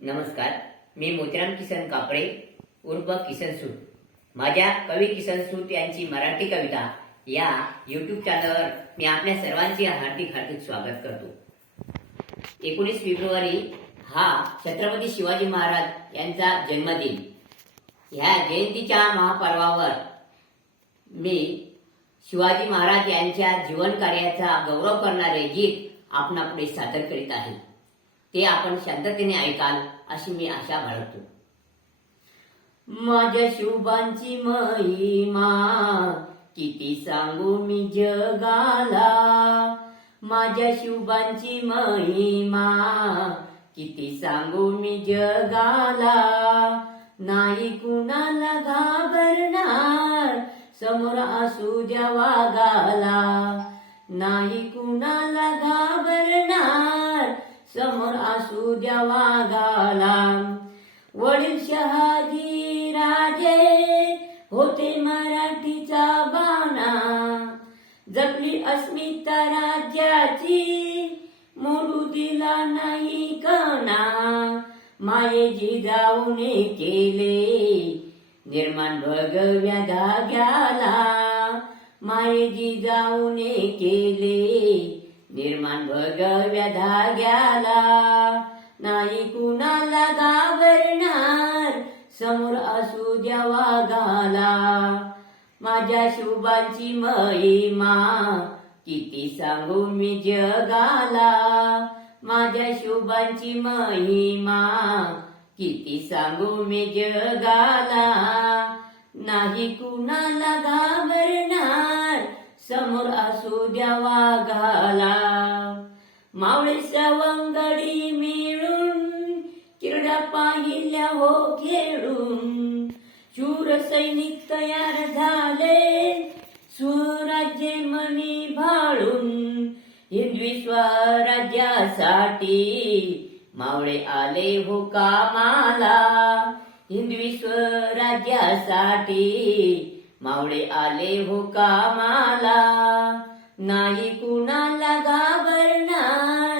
नमस्कार, मी मोतीराम किसन कापडे उर्फ किसन सूत. माझ्या कवी किसन सूत यांची मराठी कविता या यूट्यूब चॅनलवर मी आपल्या सर्वांचे हार्दिक हार्दिक स्वागत करतो. 19 फेब्रुवारी हा छत्रपती शिवाजी महाराज यांचा जन्मदिन. ह्या जयंतीच्या महापर्वावर मी शिवाजी महाराज यांच्या जीवन कार्याचा गौरव करणारे गीत आपणापुढे सादर करीत आहे. ते आपण शांततेने ऐकाल अशी मी आशा बाळगतो. माझ्या शुभांची महिमा किती सांगू मी जगाला, माझ्या शुभांची महिमा किती सांगू मी जगाला. नाही कुणाला घाबरणार समोर असू द्या वागाला, नाही कुणाला घाबरणार समोर असू द्या वागाला. वडील शहाजी राजे होते मराठीचा बाणा, जपली अस्मिता राज्याची मोडू दिला नाही कणा. माये जिजाऊने केले निर्माण भगव्या धाग्याला, माये जिजाऊने केले निर्माण भगव्या धाग्याला. नाही कुणाला घाबरणार समोर असू द्या वागाला. माझ्या शुभांची महिमा किती सांगू मी जगाला, माझ्या शुभांची महिमा किती सांगू मी जगाला. नाही कुणाला घाबरणार समोर असू द्या वाघाला. मावळे सवंगडी मिळून क्रीडा पाहिल्या हो खेळून, शूर सैनिक तयार झाले स्वराज्य मनी भाळून. हिंदवी स्वराज्यासाठी मावळे आले हो कामाला, हिंदवी स्वराज्यासाठी मावळे आले हो कामाला. नाही कुणाला घाबरणार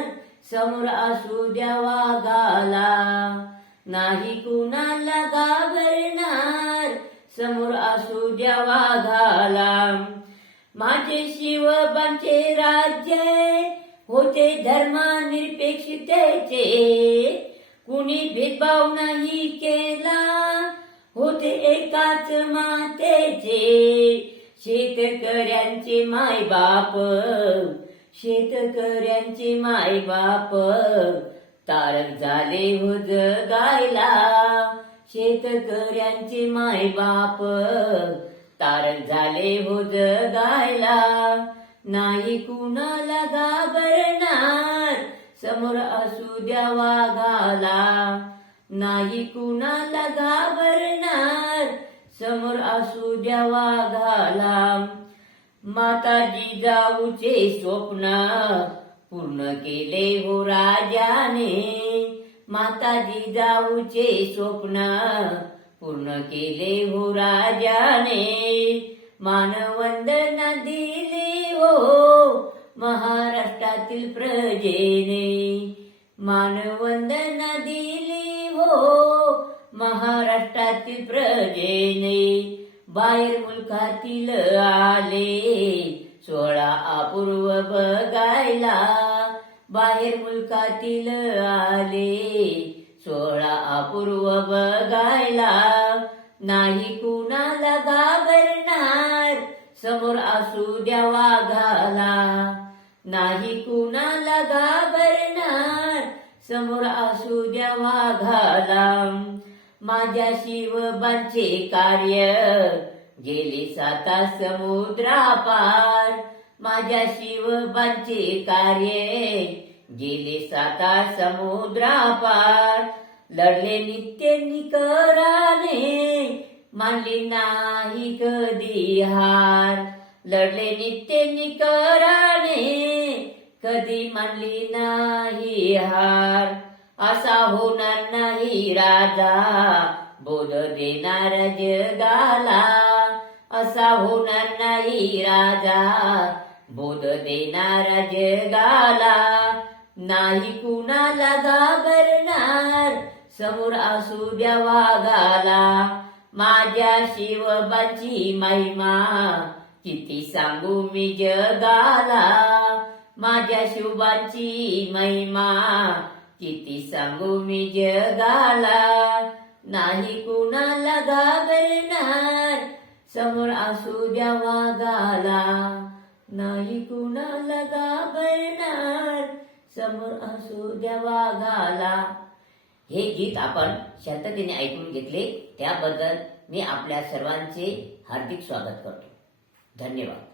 समोर असू द्या वागाला, नाही कुणाला घाबरणार समोर असू द्या वाघाला. माझे शिवबांचे राज्य होते धर्मनिरपेक्षतेचे, कुणी भेदभाव नाही केला होते एकाच मातेचे. शेतकऱ्यांचे मायबाप, शेतकऱ्यांचे मायबाप तारक झाले हो जगायला. शेतकऱ्यांचे मायबाप तारक झाले हो जगायला. नाही कुणाला घाबरणार समोर असू द्या वाघाला, नाही कुणाला घाबरणार समोर असू द्या वाघाला. माता जिजाऊचे स्वप्न पूर्ण केले हो राजाने, माता जिजाऊचे स्वप्न पूर्ण केले हो राजाने. मानवंदना दिली हो महाराष्ट्रातील प्रजेने, मानवंदना दिली हो महाराष्ट्रातील प्रजेने. बाहेर मुलखातील आले 16 अपूर्व बघायला, बाहेर मुलखातील आले 16 अपूर्व बघायला. नाही कुणाला घाबरणार समोर असू द्या वाघाला, नाही कुणाला घाबरणार समोर असू द्या वाघाला. माझ्या शिवबांचे कार्य गेले 7 समुद्रापार, माझ्या शिवबांचे कार्य गेले 7 समुद्रापार. लढले नित्य निकराने मानली नाही कधी हार, लढले नित्य निकराने कधी मानली नाही हार. असा होणार नाही राजा बोध देणार जगाला, असा होणार नाही राजा बोध देणारा जगाला. नाही कुणाला घाबरणार समोर असू द्या वाघाला, माझ्या शिवबाची महिमा किती सांगू मी जगाला. माझ्या शिवबाची महिमा किती सांगू मी जगाला. नाही कुणाला घाबरणार, समोर असू द्या वाघाला. नाही कुणाला घाबरणार, समोर असू द्या वाघाला. हे गीत आपण शांततेने ऐकून घेतले त्याबद्दल मी आपल्या सर्वांचे हार्दिक स्वागत करतो. धन्यवाद.